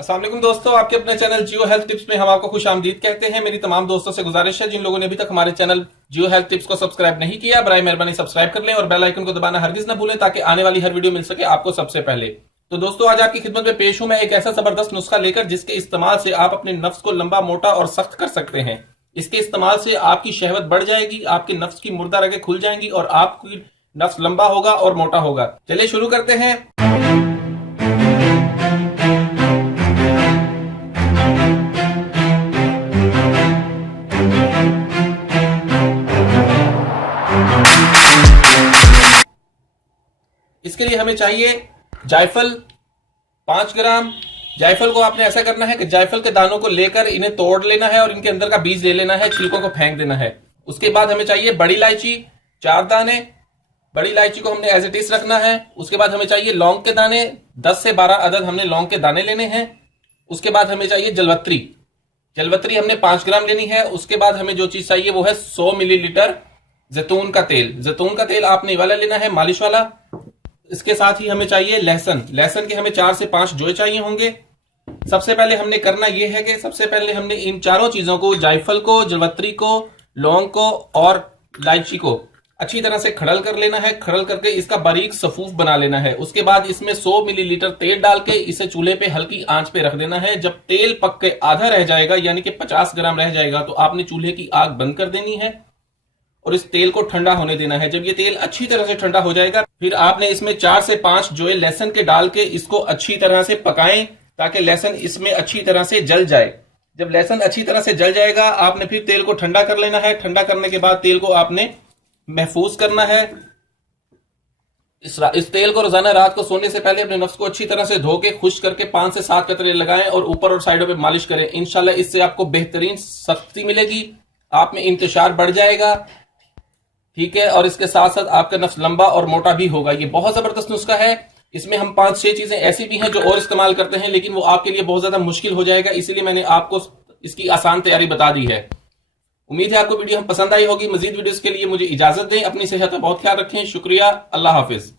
अस्सलाम वालेकुम दोस्तों, आपके अपने चैनल जियो हेल्थ टिप्स में हम आपको खुश आमदीद कहते हैं। मेरी तमाम दोस्तों से गुजारिश है, जिन लोगों ने अभी तक हमारे चैनल जियो हेल्थ टिप्स को सब्सक्राइब नहीं किया, बराए मेहरबानी सब्सक्राइब कर लें और बेल आइकन को दबाना हरगिज ना भूलें ताकि आने वाली हर वीडियो मिल सके आपको सबसे पहले। तो दोस्तों, आज आपकी खिदमत में पेश हूं मैं एक ऐसा जबरदस्त नुस्खा लेकर जिसके इस्तेमाल से आप अपने नफ्स को लंबा, मोटा और सख्त कर सकते हैं। इसके इस्तेमाल से आपकी शहवत बढ़ जाएगी, आपके नफ्स की मुर्दा रगें खुल जाएंगी और आपकी नफ्स लंबा होगा और मोटा होगा। चलिए शुरू करते हैं। इसके लिए हमें चाहिए जायफल 5 ग्राम। जायफल को आपने ऐसा करना है कि जायफल के दानों को लेकर इन्हें तोड़ लेना है और इनके अंदर का बीज ले लेना है, छिलकों को फेंक देना है। उसके बाद हमें चाहिए बड़ी इलायची 4 दाने। बड़ी इलायची को हमने एज इट इज रखना है। उसके बाद हमें चाहिए लौंग के दाने 10 से 12 अदद हमने लौंग के दाने लेने हैं। उसके बाद हमें चाहिए जलवत्री। जलवत्री हमने 5 ग्राम लेनी है। उसके बाद हमें जो चीज चाहिए वो है 100 मिलीलीटर जैतून का तेल। जैतून का तेल आपने वाला लेना है, मालिश वाला। इसके साथ ही हमें चाहिए लहसुन। लहसुन के हमें 4 से 5 जोए चाहिए होंगे। सबसे पहले हमने करना यह है कि सबसे पहले हमने इन चारों चीजों को, जायफल को, जलवत्री को, लौंग को और इलायची को अच्छी तरह से खड़ल कर लेना है। खड़ल करके इसका बारीक सफूफ बना लेना है। उसके बाद इसमें 100 मिलीलीटर तेल डाल के इसे चूल्हे पे हल्की आंच पे रख देना है। जब तेल पक के आधा रह जाएगा, यानी कि 50 ग्राम रह जाएगा, तो आपने चूल्हे की आग बंद कर देनी है और इस तेल को ठंडा होने देना है। जब ये तेल अच्छी तरह से ठंडा हो जाएगा, फिर आपने इसमें 4 से 5 जोए लहसुन के डाल के इसको अच्छी तरह से पकाएं ताकि लहसुन इसमें अच्छी तरह से जल जाए। जब लहसुन अच्छी तरह से जल जाएगा, आपने फिर तेल को ठंडा कर लेना है। ठंडा करने के बाद तेल को आपने महफूज करना है। इस तेल को रोजाना रात को सोने से पहले अपने नफ्स को अच्छी तरह से धो के खुश्क करके 5 से 7 कतरे लगाएं और ऊपर और साइडों पे मालिश करें। इंशाल्लाह इससे आपको बेहतरीन सख्ती मिलेगी, आप में इंतशार बढ़ जाएगा, ठीक है। और इसके साथ साथ आपका नफ्स लंबा और मोटा भी होगा। ये बहुत जबरदस्त नुस्खा है। इसमें हम 5-6 चीजें ऐसी भी हैं जो और इस्तेमाल करते हैं, लेकिन वो आपके लिए बहुत ज्यादा मुश्किल हो जाएगा, इसीलिए मैंने आपको इसकी आसान तैयारी बता दी है। उम्मीद है आपको वीडियो पसंद आई होगी। मजीद वीडियोस के लिए मुझे इजाजत दें। अपनी सेहत का बहुत ख्याल रखें। शुक्रिया। अल्लाह हाफिज।